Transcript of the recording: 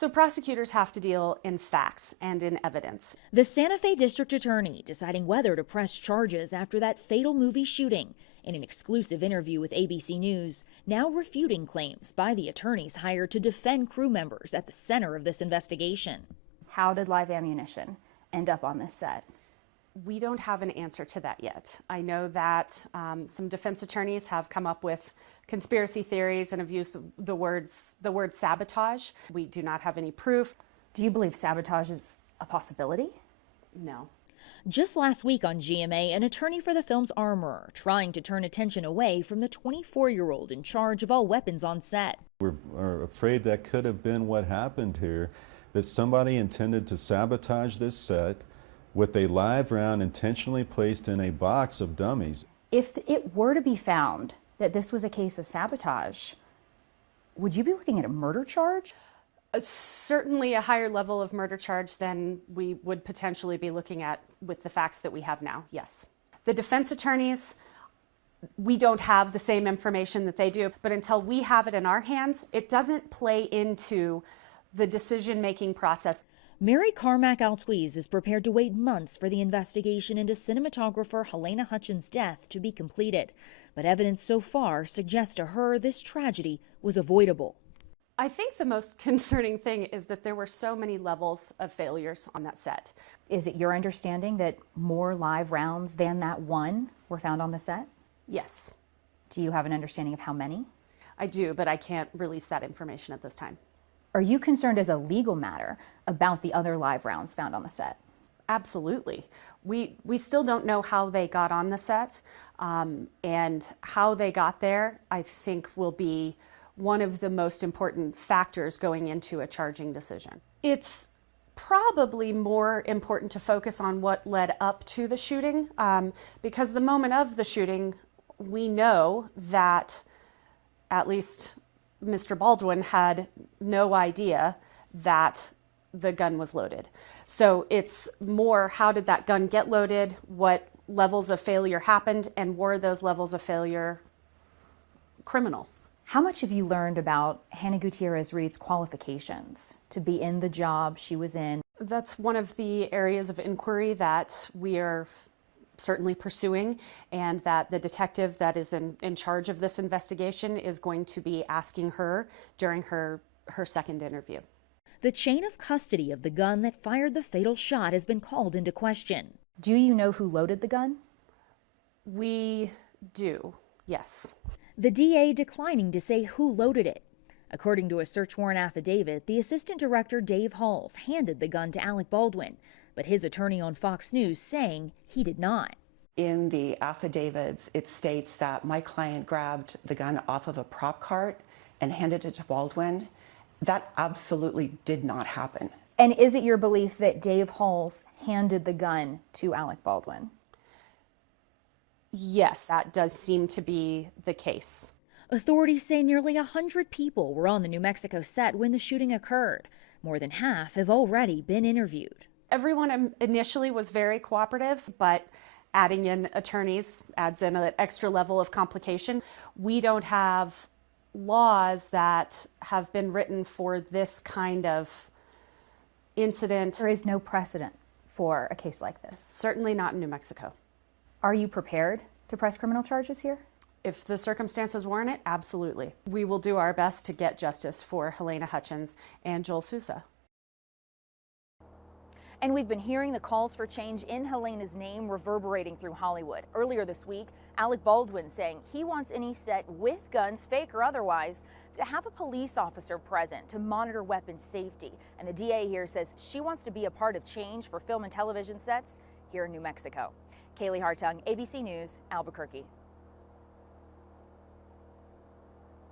So prosecutors have to deal in facts and in evidence. The Santa Fe District Attorney deciding whether to press charges after that fatal movie shooting. In an exclusive interview with ABC News, now refuting claims by the attorneys hired to defend crew members at the center of this investigation. How did live ammunition end up on this set? We don't have an answer to that yet. I know that some defense attorneys have come up with conspiracy theories and have used the word sabotage. We do not have any proof. Do you believe sabotage is a possibility? No. Just last week on GMA, an attorney for the film's armorer trying to turn attention away from the 24-year-old in charge of all weapons on set. We're afraid that could have been what happened here, that somebody intended to sabotage this set with a live round intentionally placed in a box of dummies. If it were to be found that this was a case of sabotage, would you be looking at a murder charge? Certainly a higher level of murder charge than we would potentially be looking at with the facts that we have now, yes. The defense attorneys, we don't have the same information that they do, but until we have it in our hands, it doesn't play into the decision-making process. Mary Carmack-Altwies is prepared to wait months for the investigation into cinematographer Helena Hutchins' death to be completed. But evidence so far suggests to her this tragedy was avoidable. I think the most concerning thing is that there were so many levels of failures on that set. Is it your understanding that more live rounds than that one were found on the set? Yes. Do you have an understanding of how many? I do, but I can't release that information at this time. Are you concerned as a legal matter about the other live rounds found on the set? Absolutely. We still don't know how they got on the set, and how they got there, I think, will be one of the most important factors going into a charging decision. It's probably more important to focus on what led up to the shooting, because the moment of the shooting, we know that at least Mr. Baldwin had no idea that the gun was loaded. So it's more, how did that gun get loaded, what levels of failure happened, and were those levels of failure criminal? How much have you learned about Hannah Gutierrez-Reed's qualifications to be in the job she was in? That's one of the areas of inquiry that we are certainly pursuing, and that the detective that is in charge of this investigation is going to be asking her during her second interview. The chain of custody of the gun that fired the fatal shot has been called into question. Do you know who loaded the gun? We do, yes. The DA declining to say who loaded it. According to a search warrant affidavit, the assistant director Dave Halls handed the gun to Alec Baldwin, but his attorney on Fox News saying he did not. In the affidavits, it states that my client grabbed the gun off of a prop cart and handed it to Baldwin. That absolutely did not happen. And is it your belief that Dave Halls handed the gun to Alec Baldwin? Yes, that does seem to be the case. Authorities say nearly 100 people were on the New Mexico set when the shooting occurred. More than half have already been interviewed. Everyone initially was very cooperative, but adding in attorneys adds in an extra level of complication. We don't have laws that have been written for this kind of incident. There is no precedent for a case like this. Certainly not in New Mexico. Are you prepared to press criminal charges here? If the circumstances warrant it, absolutely. We will do our best to get justice for Helena Hutchins and Joel Sousa. And we've been hearing the calls for change in Helena's name reverberating through Hollywood. Earlier this week, Alec Baldwin saying he wants any set with guns, fake or otherwise, to have a police officer present to monitor weapon safety. And the DA here says she wants to be a part of change for film and television sets here in New Mexico. Kaylee Hartung, ABC News, Albuquerque.